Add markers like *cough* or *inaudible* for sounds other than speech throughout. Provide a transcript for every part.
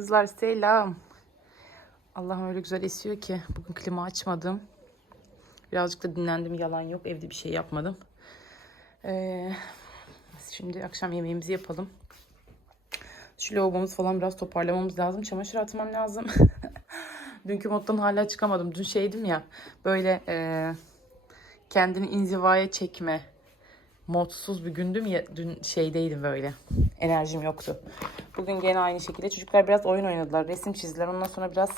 Kızlar selam. Allah'ım öyle güzel esiyor ki bugün klima açmadım. Birazcık da dinlendim yalan yok. Evde bir şey yapmadım. Ee, şimdi akşam yemeğimizi yapalım. Şu lavabomuzu falan biraz toparlamamız lazım. Çamaşır atmam lazım. *laughs* Dünkü moddan hala çıkamadım. Dün şeydim ya böyle e, kendini inzivaya çekme modsuz bir gündüm ya dün şeydeydim böyle. Enerjim yoktu. Bugün gene aynı şekilde çocuklar biraz oyun oynadılar. Resim çizdiler. Ondan sonra biraz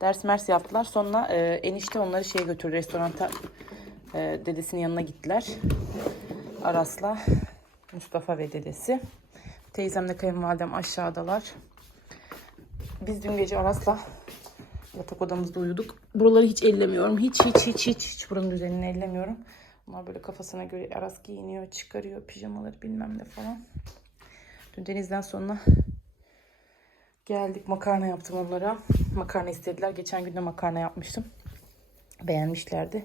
ders mers yaptılar. Sonra e, enişte onları şeye götürdü. Restoranta e, dedesinin yanına gittiler. Aras'la Mustafa ve dedesi. Teyzemle kayınvalidem aşağıdalar. Biz dün gece Aras'la yatak odamızda uyuduk. Buraları hiç ellemiyorum. Hiç hiç hiç hiç. Hiç buranın düzenini ellemiyorum. Ama böyle kafasına göre Aras giyiniyor, çıkarıyor pijamaları bilmem ne falan. Dün denizden sonra geldik makarna yaptım onlara. Makarna istediler. Geçen gün de makarna yapmıştım. Beğenmişlerdi.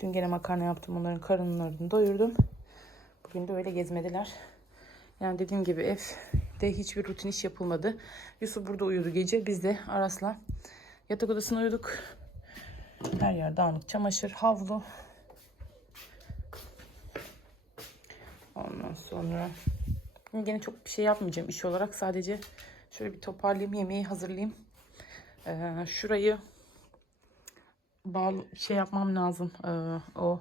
Dün gene makarna yaptım. Onların karınlarını doyurdum. Bugün de öyle gezmediler. Yani dediğim gibi evde hiçbir rutin iş yapılmadı. Yusuf burada uyudu gece. Biz de Aras'la yatak odasına uyuduk. Her yer dağınık. Çamaşır, havlu. Ondan sonra yine çok bir şey yapmayacağım iş olarak. Sadece şöyle bir toparlayayım, yemeği hazırlayayım. Ee, şurayı bağlı şey yapmam lazım. Ee, o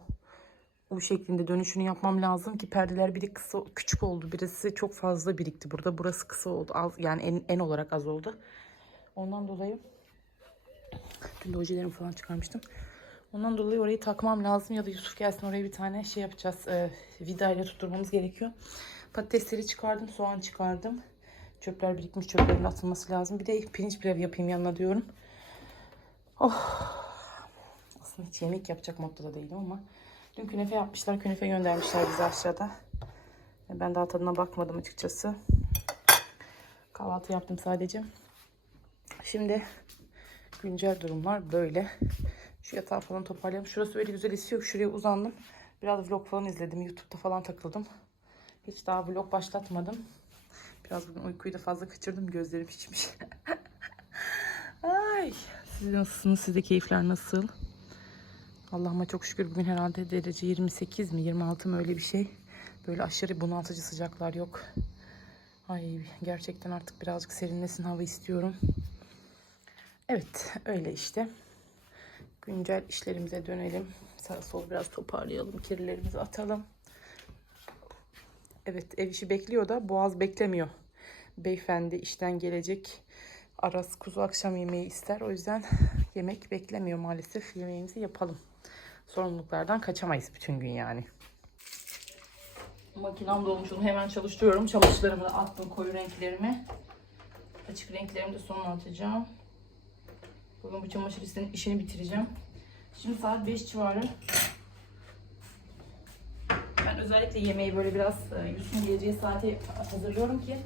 U şeklinde dönüşünü yapmam lazım ki perdeler biri kısa küçük oldu. Birisi çok fazla birikti burada. Burası kısa oldu. Az, yani en, en olarak az oldu. Ondan dolayı dün de ojelerimi falan çıkarmıştım. Ondan dolayı orayı takmam lazım ya da Yusuf gelsin oraya bir tane şey yapacağız. E, vida ile tutturmamız gerekiyor. Patatesleri çıkardım, soğan çıkardım. Çöpler birikmiş, çöplerin atılması lazım. Bir de pirinç pilav yapayım yanına diyorum. Oh. Aslında hiç yemek yapacak modda da değilim ama dün künefe yapmışlar. Künefe göndermişler bize aşağıda. Ben daha tadına bakmadım açıkçası. Kahvaltı yaptım sadece. Şimdi güncel durumlar böyle. Şu yatağı falan toparlayalım. Şurası öyle güzel esiyor. Şuraya uzandım. Biraz vlog falan izledim. YouTube'da falan takıldım. Hiç daha vlog başlatmadım. Biraz bugün uykuyu da fazla kaçırdım. Gözlerim şişmiş. *laughs* Ay. Siz nasılsınız? Sizde keyifler nasıl? Allah'ıma çok şükür bugün herhalde derece 28 mi 26 mı öyle bir şey. Böyle aşırı bunaltıcı sıcaklar yok. Ay gerçekten artık birazcık serinlesin hava istiyorum. Evet öyle işte güncel işlerimize dönelim. Sağ sol biraz toparlayalım. Kirlerimizi atalım. Evet ev işi bekliyor da Boğaz beklemiyor. Beyefendi işten gelecek. Aras kuzu akşam yemeği ister. O yüzden yemek beklemiyor maalesef. Yemeğimizi yapalım. Sorumluluklardan kaçamayız bütün gün yani. Makinem dolmuş onu hemen çalıştırıyorum. Çamaşırlarımı da attım koyu renklerimi. Açık renklerimi de sonra atacağım. Bugün bu çamaşır işinin işini bitireceğim. Şimdi saat 5 civarı. Ben özellikle yemeği böyle biraz e, Yusuf'un geleceği saate hazırlıyorum ki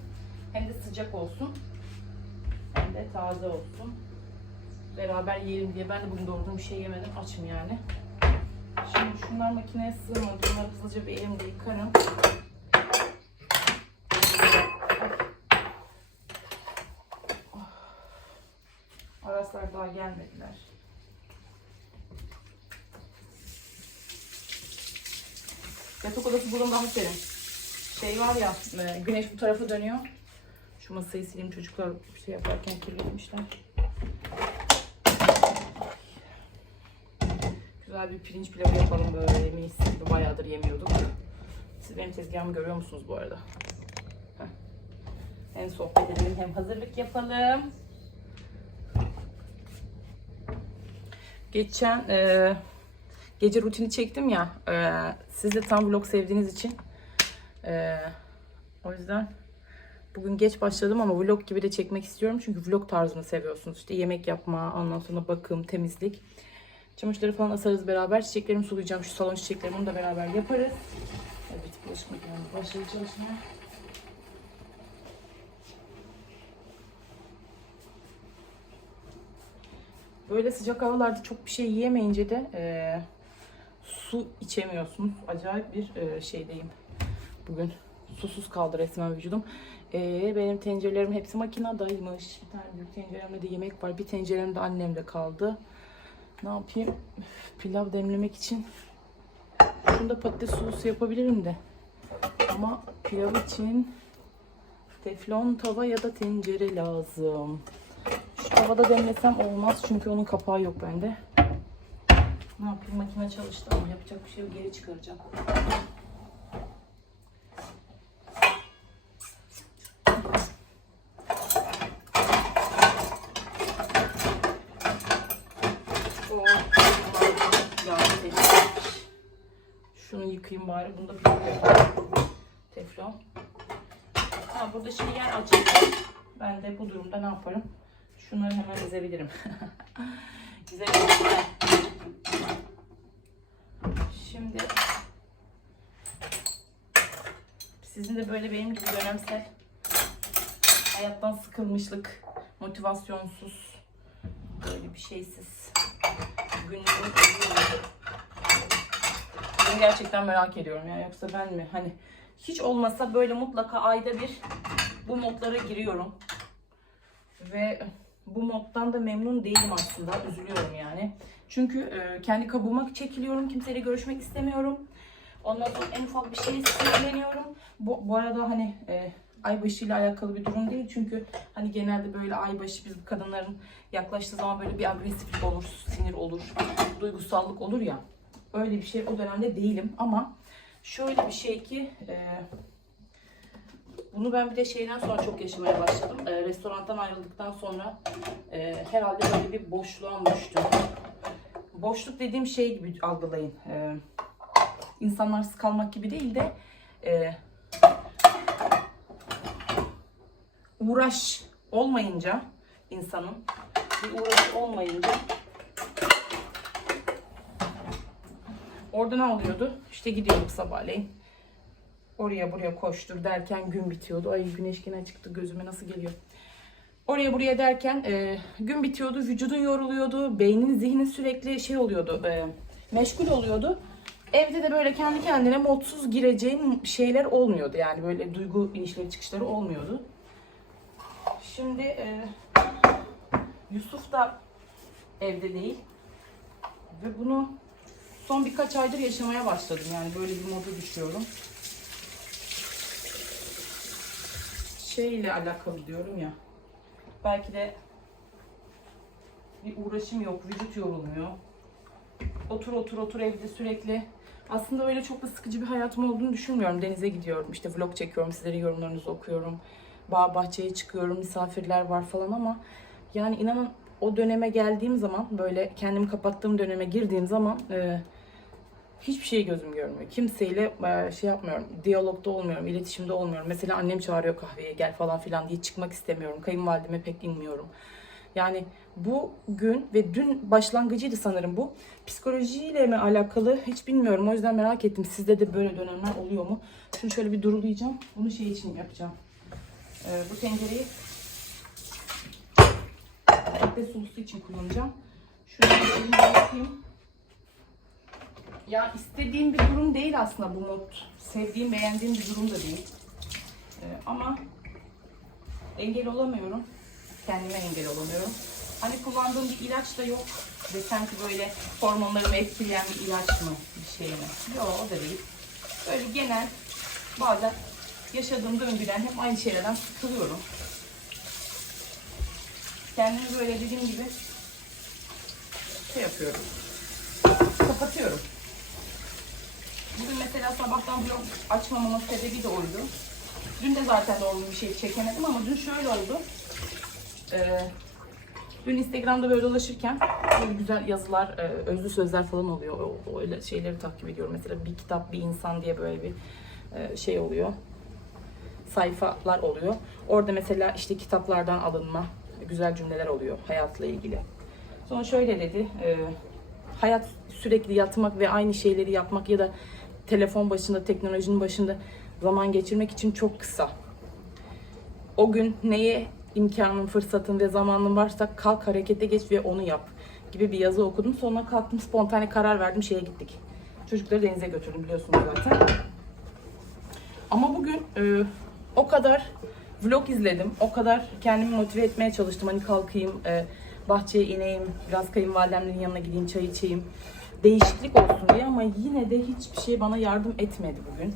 hem de sıcak olsun hem de taze olsun. Beraber yiyelim diye. Ben de bugün doğru bir şey yemedim. Açım yani. Şimdi şunlar makineye sığmadı. Bunları hızlıca bir elimle yıkarım. Araslar daha gelmediler. Yatak odası buradan daha serin. Şey var ya, e, güneş bu tarafa dönüyor. Şu masayı sileyim çocuklar şey yaparken kirletmişler. Güzel bir pirinç pilavı yapalım böyle mis gibi. Bayağıdır yemiyorduk. Siz benim tezgahımı görüyor musunuz bu arada? Heh. Hem sohbet edelim hem hazırlık yapalım. Geçen e, gece rutini çektim ya. E, siz de tam vlog sevdiğiniz için. E, o yüzden bugün geç başladım ama vlog gibi de çekmek istiyorum. Çünkü vlog tarzını seviyorsunuz. İşte yemek yapma, ondan sonra bakım, temizlik. Çamaşırları falan asarız beraber. Çiçeklerimi sulayacağım. Şu salon çiçeklerimi onu da beraber yaparız. Evet, bulaşık makinemiz başladı çalışmaya. Böyle sıcak havalarda çok bir şey yiyemeyince de e, su içemiyorsunuz. Acayip bir e, şeydeyim bugün. susuz kaldı resmen vücudum. Ee, benim tencerelerim hepsi makinadaymış. Bir tane büyük tenceremde de yemek var. Bir tencerem de annemde kaldı. Ne yapayım? Üf, Pilav demlemek için şunda patates sosu yapabilirim de. Ama pilav için teflon tava ya da tencere lazım. Şu tavada demlesem olmaz çünkü onun kapağı yok bende. Ne yapayım makine çalıştı ama yapacak bir şey yok geri çıkaracağım. O yağ temizlenmiş. Şunu yıkayayım bari. Bunu da. Teflon. Ha, burada şimdi yer açık. Ben de bu durumda ne yaparım? Şunları hemen ezebilirim. *laughs* Güzel. Şimdi sizin de böyle benim gibi dönemsel hayattan sıkılmışlık, motivasyonsuz, böyle bir şeysiz mu? Ben gerçekten merak ediyorum ya. Yoksa ben mi? Hani hiç olmasa böyle mutlaka ayda bir bu modlara giriyorum. Ve bu moddan da memnun değilim aslında. Üzülüyorum yani. Çünkü e, kendi kabuğuma çekiliyorum. Kimseyle görüşmek istemiyorum. Ondan sonra en ufak bir şeye sinirleniyorum. Bu, bu arada hani e, aybaşı ile alakalı bir durum değil. Çünkü hani genelde böyle aybaşı biz kadınların yaklaştığı zaman böyle bir agresiflik olur, sinir olur, duygusallık olur ya. Öyle bir şey o dönemde değilim ama şöyle bir şey ki e, bunu ben bir de şeyden sonra çok yaşamaya başladım. E, restorandan ayrıldıktan sonra e, herhalde böyle bir boşluğa düştüm. Boşluk dediğim şey gibi algılayın. E, insanlarsız kalmak gibi değil de e, uğraş olmayınca insanın bir uğraş olmayınca orada ne oluyordu? İşte gidiyorduk sabahleyin. Oraya buraya koştur derken gün bitiyordu. Ay güneş yine çıktı gözüme nasıl geliyor. Oraya buraya derken e, gün bitiyordu, vücudun yoruluyordu, beynin, zihnin sürekli şey oluyordu, e, meşgul oluyordu. Evde de böyle kendi kendine mutsuz gireceğin şeyler olmuyordu. Yani böyle duygu inişleri çıkışları olmuyordu. Şimdi e, Yusuf da evde değil. Ve bunu son birkaç aydır yaşamaya başladım. Yani böyle bir moda düşüyorum. Şeyle alakalı diyorum ya. Belki de bir uğraşım yok, vücut yorulmuyor. Otur otur otur evde sürekli. Aslında öyle çok da sıkıcı bir hayatım olduğunu düşünmüyorum. Denize gidiyorum, işte vlog çekiyorum, sizlerin yorumlarınızı okuyorum. Bağ bahçeye çıkıyorum, misafirler var falan ama yani inanın o döneme geldiğim zaman böyle kendimi kapattığım döneme girdiğim zaman e, hiçbir şey gözüm görmüyor. Kimseyle e, şey yapmıyorum, diyalogda olmuyorum, iletişimde olmuyorum. Mesela annem çağırıyor kahveye gel falan filan diye çıkmak istemiyorum. Kayınvalideme pek inmiyorum. Yani bu gün ve dün başlangıcıydı sanırım bu. Psikolojiyle mi alakalı hiç bilmiyorum. O yüzden merak ettim. Sizde de böyle dönemler oluyor mu? Şunu şöyle bir durulayacağım. Bunu şey için yapacağım. Ee, bu tencereyi patates sulusu için kullanacağım. Şunu bir elimle yapayım. Ya istediğim bir durum değil aslında bu mod. Sevdiğim, beğendiğim bir durum da değil. Ee, ama engel olamıyorum. Kendime engel olamıyorum. Hani kullandığım bir ilaç da yok. Desem ki böyle hormonlarımı etkileyen bir ilaç mı, bir şey mi? Yok o da değil. Böyle genel bazen yaşadığım döngüden hep aynı şeylerden sıkılıyorum. Kendimi böyle dediğim gibi şey yapıyorum. Kapatıyorum. Bugün mesela sabahtan vlog açmamamın sebebi de oydu. Dün de zaten doğru bir şey çekemedim ama dün şöyle oldu. Ee, dün Instagram'da böyle dolaşırken böyle güzel yazılar, e, özlü sözler falan oluyor. O, öyle şeyleri takip ediyorum. Mesela bir kitap, bir insan diye böyle bir e, şey oluyor. Sayfalar oluyor. Orada mesela işte kitaplardan alınma güzel cümleler oluyor hayatla ilgili. Sonra şöyle dedi. e, hayat sürekli yatmak ve aynı şeyleri yapmak ya da telefon başında, teknolojinin başında zaman geçirmek için çok kısa. O gün neye imkanın, fırsatın ve zamanın varsa kalk harekete geç ve onu yap gibi bir yazı okudum. Sonra kalktım spontane karar verdim şeye gittik. Çocukları denize götürdüm biliyorsunuz zaten. Ama bugün e, o kadar vlog izledim. O kadar kendimi motive etmeye çalıştım. Hani kalkayım, e, bahçeye ineyim, biraz kayınvalidemlerin yanına gideyim, çay içeyim. Değişiklik olsun diye ama yine de hiçbir şey bana yardım etmedi bugün.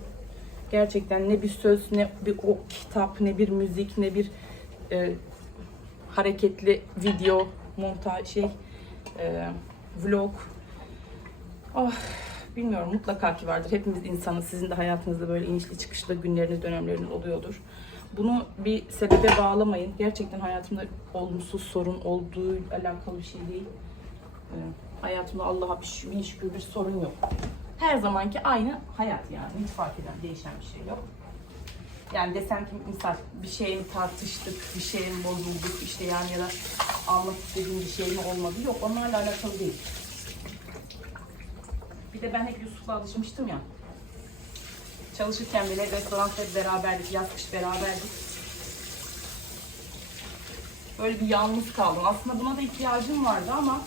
Gerçekten ne bir söz, ne bir o kitap, ne bir müzik, ne bir e, hareketli video, montaj, şey, e, vlog. Ah, bilmiyorum mutlaka ki vardır. Hepimiz insanız. Sizin de hayatınızda böyle inişli çıkışlı günleriniz, dönemleriniz oluyordur. Bunu bir sebebe bağlamayın. Gerçekten hayatımda olumsuz sorun olduğu alakalı bir şey değil. Ee, hayatımda Allah'a bir, şü- bir şükür bir sorun yok. Her zamanki aynı hayat yani. Hiç fark eden, değişen bir şey yok. Yani desem ki misal bir şey mi tartıştık, bir şey mi bozulduk, işte yani ya da almak istediğim bir şey mi olmadı. Yok onlarla alakalı değil. Bir de ben hep Yusuf'la alışmıştım ya. Çalışırken bile restoranda beraberdik, yaz kış beraberdik. Böyle bir yalnız kaldım. Aslında buna da ihtiyacım vardı ama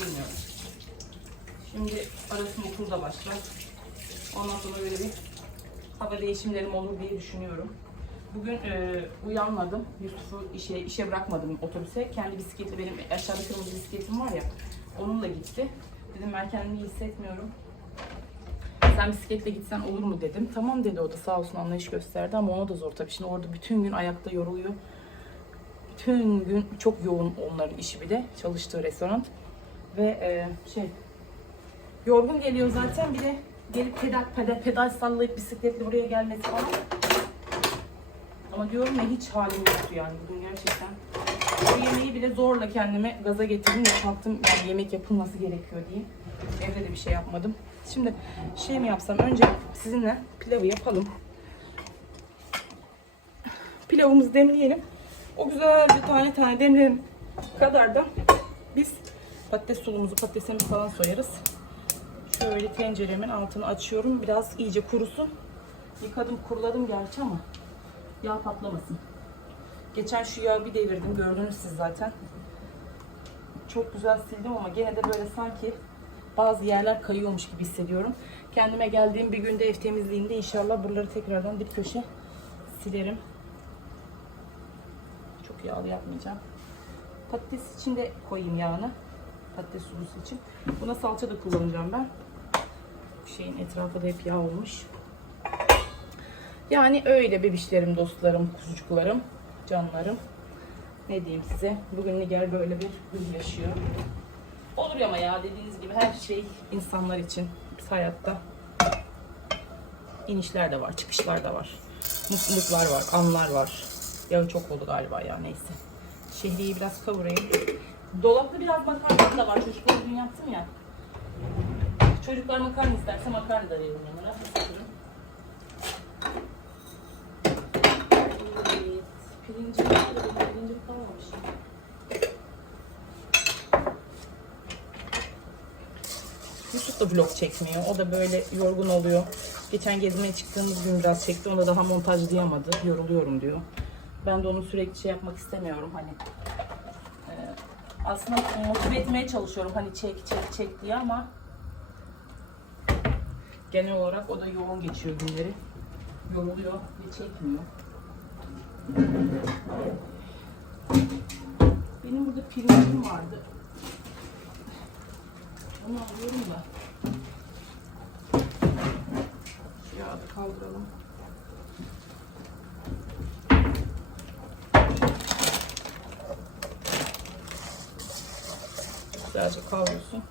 bilmiyorum. Şimdi arasında okul da başlar. Ondan sonra böyle bir hava değişimlerim olur diye düşünüyorum. Bugün e, uyanmadım. Yusuf'u işe işe bırakmadım otobüse. Kendi bisikleti benim aşağıda kırmızı bisikletim var ya. Onunla gitti. Dedim ben kendimi hissetmiyorum. Sen bisikletle gitsen olur mu dedim. Tamam dedi o da sağ olsun anlayış gösterdi ama ona da zor tabii. Şimdi orada bütün gün ayakta yoruluyor. Bütün gün çok yoğun onların işi bir de. Çalıştığı restoran. Ve e, şey yorgun geliyor zaten bir de gelip pedal pedal pedal sallayıp bisikletle buraya gelmesi falan. Ama diyorum ya hiç halim yoktu yani bugün gerçekten. Bu yemeği bile zorla kendime gaza getirdim ve kalktım yani yemek yapılması gerekiyor diye. Evde de bir şey yapmadım. Şimdi şey mi yapsam önce sizinle pilavı yapalım. Pilavımızı demleyelim. O güzelce tane tane demleyelim kadar da biz patates sulumuzu, patatesimizi falan soyarız. Şöyle tenceremin altını açıyorum. Biraz iyice kurusun. Yıkadım, kuruladım gerçi ama yağ patlamasın. Geçen şu yağı bir devirdim. Gördünüz siz zaten. Çok güzel sildim ama gene de böyle sanki bazı yerler kayıyormuş gibi hissediyorum. Kendime geldiğim bir günde ev temizliğinde inşallah buraları tekrardan bir köşe silerim. Çok yağlı yapmayacağım. Patates için de koyayım yağını. Patates sulusu için. Buna salça da kullanacağım ben. Şeyin etrafı da hep yağ olmuş. Yani öyle bebişlerim, dostlarım, kuzucuklarım, canlarım. Ne diyeyim size? Bugün Niger böyle bir gün yaşıyor. Olur ama ya dediğiniz gibi her şey insanlar için. Hayatta inişler de var, çıkışlar da var. Mutluluklar var, anlar var. Yağı çok oldu galiba ya neyse. Şehriyi biraz kavurayım. Dolapta biraz makarna da var. Çocuklar dün yaptım ya. Çocuklar makarna isterse makarna da veririm. Isıtırım. Evet. Pirinci nerede? Pirinci kalmamış. Yusuf da vlog çekmiyor. O da böyle yorgun oluyor. Geçen gezmeye çıktığımız gün biraz çekti. Ona daha montajlayamadı. Yoruluyorum diyor. Ben de onu sürekli şey yapmak istemiyorum. Hani aslında motive etmeye çalışıyorum. Hani çek çek çek diye ama genel olarak o da yoğun geçiyor günleri. Yoruluyor ve çekmiyor. Benim burada pirincim vardı. Onu alıyorum da. Şu yağı da kaldıralım. Güzelce kavrulsun.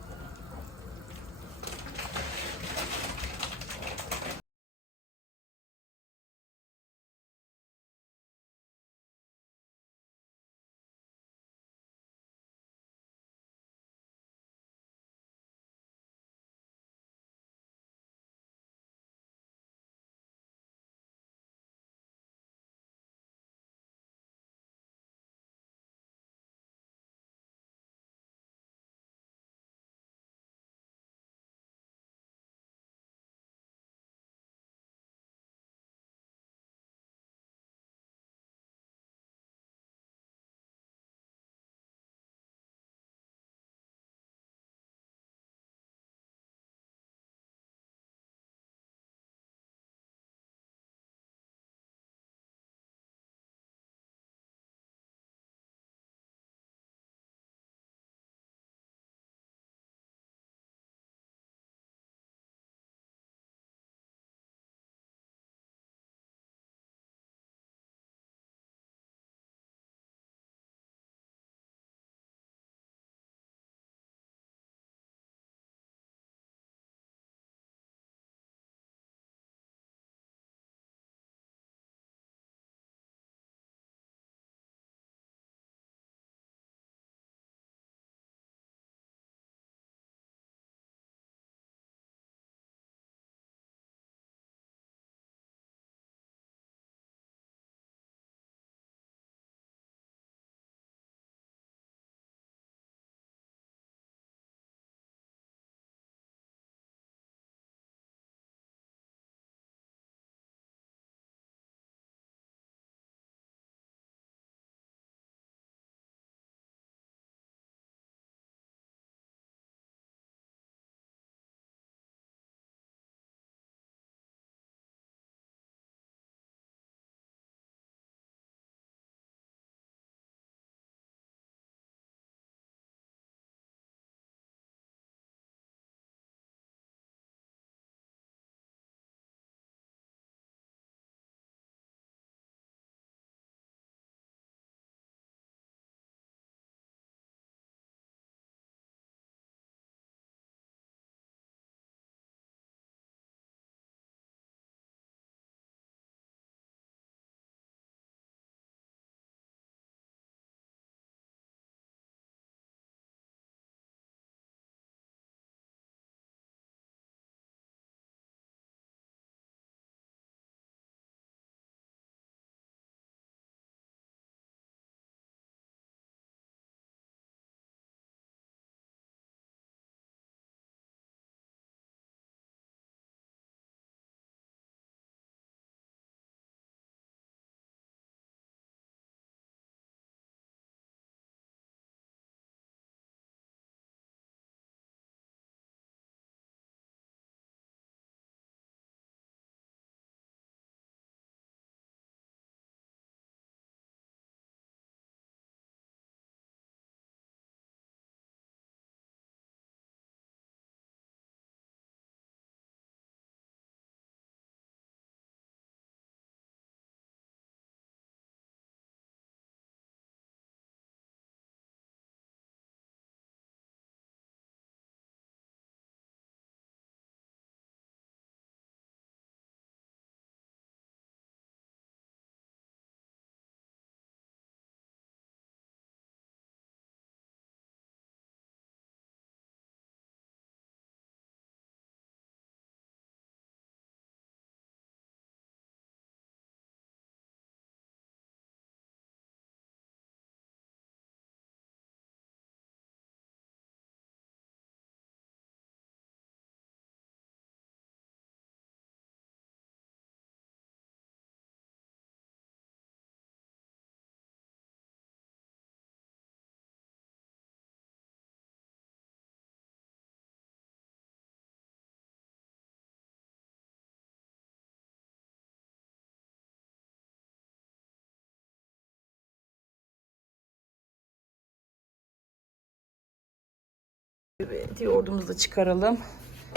Evet yoğurdumuzu da çıkaralım.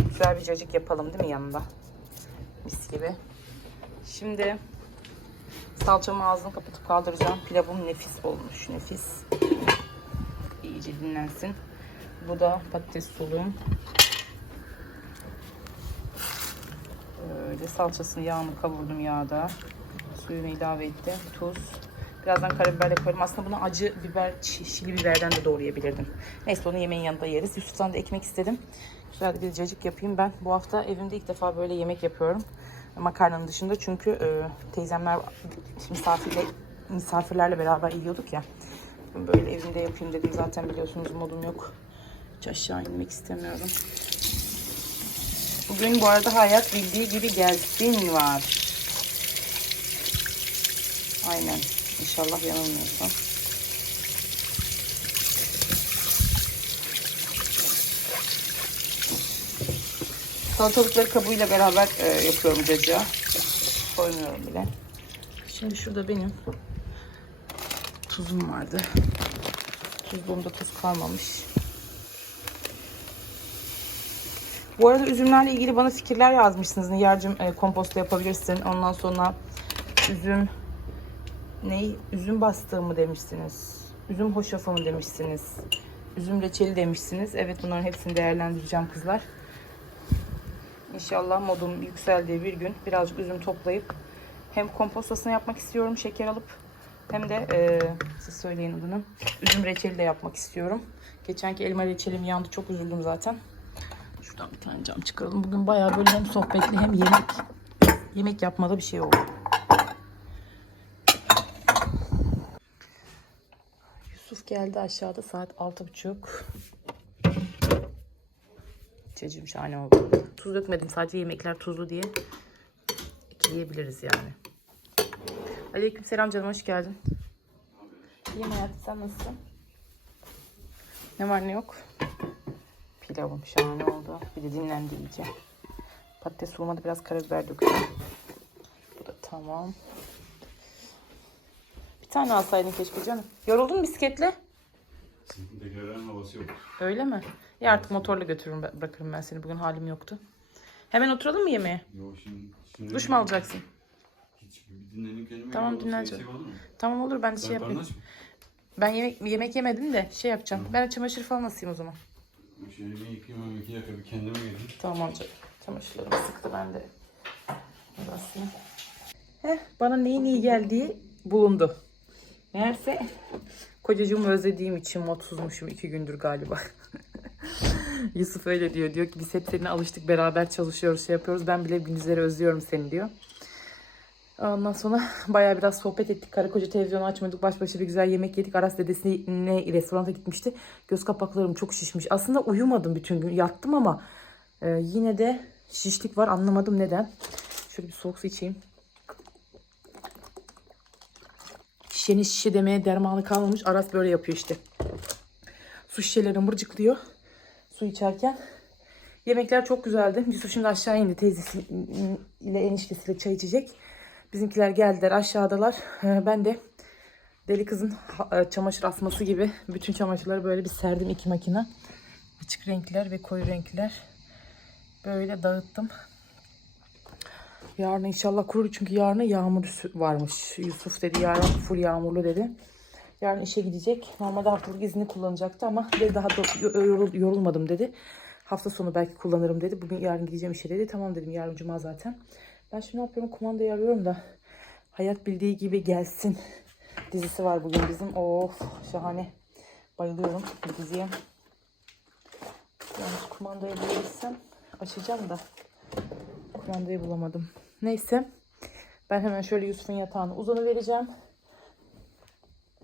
Güzel bir cacık yapalım değil mi yanında? Mis gibi. Şimdi salçamı ağzını kapatıp kaldıracağım. Pilavım nefis olmuş. Nefis. İyice dinlensin. Bu da patates suluğum. Böyle salçasını yağını kavurdum yağda. Suyunu ilave ettim. Tuz. Birazdan karabiber de koyarım. Aslında bunu acı biber, şişli biberden de doğrayabilirdim. Neyse onu yemeğin yanında yeriz. Yusuf'tan da ekmek istedim. Güzel bir cacık yapayım. Ben bu hafta evimde ilk defa böyle yemek yapıyorum. Makarnanın dışında çünkü e, teyzemler misafirle, misafirlerle beraber yiyorduk ya. Böyle evimde yapayım dedim. Zaten biliyorsunuz modum yok. Hiç aşağı inmek istemiyorum. Bugün bu arada hayat bildiği gibi gelsin var. Aynen. İnşallah yanılmıyorsam. Salatalıkları kabuğuyla beraber e, yapıyorum cacığa. Koymuyorum bile. Şimdi şurada benim tuzum vardı. Tuzluğumda tuz kalmamış. Bu arada üzümlerle ilgili bana fikirler yazmışsınız. Niyar'cığım e, komposta yapabilirsin. Ondan sonra üzüm ne? Üzüm bastığı mı demişsiniz? Üzüm hoşafı mı demişsiniz? Üzüm reçeli demişsiniz. Evet bunların hepsini değerlendireceğim kızlar. İnşallah modum yükseldiği bir gün birazcık üzüm toplayıp hem kompostasını yapmak istiyorum şeker alıp hem de e, siz söyleyin adını üzüm reçeli de yapmak istiyorum. Geçenki elma reçelim yandı çok üzüldüm zaten. Şuradan bir tane cam çıkaralım. Bugün bayağı böyle hem sohbetli hem yemek yemek yapmada bir şey oldu. Yusuf geldi aşağıda saat altı buçuk. Cacığım şahane oldu. Tuz dökmedim sadece yemekler tuzlu diye ekleyebiliriz yani. Aleyküm selam canım hoş geldin. İyiyim hayatım sen nasılsın? Ne var ne yok? Pilavım şahane oldu. Bir de dinlendi iyice. Patates soğumadı biraz karabiber döktüm. Bu da tamam. Tane alsaydın keşke canım. Yoruldun mu bisikletle? Sizinki de gören havası yok. Öyle mi? Ya artık motorla götürürüm bırakırım ben seni. Bugün halim yoktu. Hemen oturalım mı yemeğe? Yo şimdi, şimdi Duş mu alacaksın? Hiç bir dinleneyim kendime. Tamam, dinleneceğim. mu? Tamam olur ben de şey yapayım. Ben yemek yemek yemedim de şey yapacağım. Ben çamaşır falan asayım o zaman. Şöyle bir yıkayayım iki dakika bir kendime geleyim. Tamam canım. Çamaşırlarım sıktı ben de. Asayım. Heh, bana neyin iyi geldiği bulundu. Meğerse kocacığımı özlediğim için mutsuzmuşum iki gündür galiba. *laughs* Yusuf öyle diyor. Diyor ki biz hep seninle alıştık beraber çalışıyoruz şey yapıyoruz. Ben bile gündüzleri özlüyorum seni diyor. Ondan sonra bayağı biraz sohbet ettik. Karı koca televizyonu açmadık. Baş başa bir güzel yemek yedik. Aras dedesine restoranta gitmişti. Göz kapaklarım çok şişmiş. Aslında uyumadım bütün gün. Yattım ama e, yine de şişlik var. Anlamadım neden. Şöyle bir soğuk su içeyim. Şişenin şişe demeye dermanı kalmamış. Aras böyle yapıyor işte. Su şişeleri mırcıklıyor. Su içerken. Yemekler çok güzeldi. Yusuf şimdi aşağı indi. Teyzesi ile eniştesiyle çay içecek. Bizimkiler geldiler aşağıdalar. Ee, Ben de deli kızın e, çamaşır asması gibi bütün çamaşırları böyle bir serdim iki makine. Açık renkler ve koyu renkler. Böyle dağıttım. Yarın inşallah kurur çünkü yarın yağmur varmış. Yusuf dedi yarın full yağmurlu dedi. Yarın işe gidecek. Normalde haftalık izni kullanacaktı ama dedi daha da yorul- yorulmadım dedi. Hafta sonu belki kullanırım dedi. Bugün yarın gideceğim işe dedi. Tamam dedim yarın cuma zaten. Ben şimdi ne yapıyorum? Kumandayı arıyorum da. Hayat bildiği gibi gelsin. Dizisi var bugün bizim. Of şahane. Bayılıyorum bu diziye. Yalnız kumandayı bulabilsem açacağım da. Kumandayı bulamadım. Neyse. Ben hemen şöyle Yusuf'un yatağına uzanı vereceğim.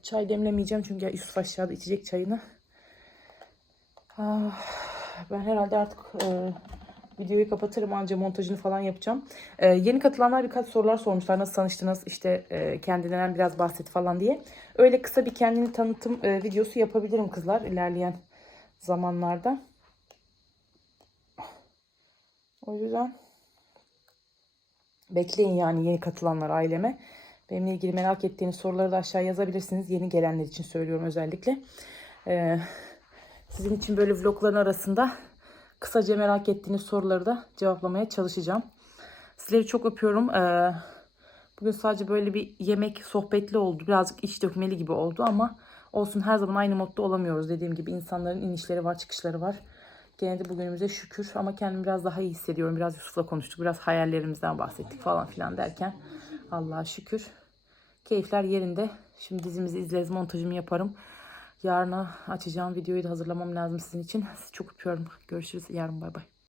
Çay demlemeyeceğim çünkü Yusuf aşağıda içecek çayını. Ah, ben herhalde artık e, videoyu kapatırım anca montajını falan yapacağım. E, yeni katılanlar birkaç sorular sormuşlar. Nasıl tanıştınız? İşte e, kendinden biraz bahset falan diye. Öyle kısa bir kendini tanıtım e, videosu yapabilirim kızlar ilerleyen zamanlarda. O yüzden bekleyin yani yeni katılanlar aileme. Benimle ilgili merak ettiğiniz soruları da aşağı yazabilirsiniz. Yeni gelenler için söylüyorum özellikle. Ee, Sizin için böyle vlogların arasında kısaca merak ettiğiniz soruları da cevaplamaya çalışacağım. Sizleri çok öpüyorum. Ee, bugün sadece böyle bir yemek sohbetli oldu. Birazcık iç dökmeli gibi oldu ama olsun her zaman aynı modda olamıyoruz. Dediğim gibi insanların inişleri var, çıkışları var. Gene de bugünümüze şükür ama kendimi biraz daha iyi hissediyorum. Biraz Yusuf'la konuştuk, biraz hayallerimizden bahsettik falan filan derken Allah'a şükür. Keyifler yerinde. Şimdi dizimizi izleriz, montajımı yaparım. Yarına açacağım videoyu da hazırlamam lazım sizin için. Sizi çok öpüyorum. Görüşürüz yarın bay bay.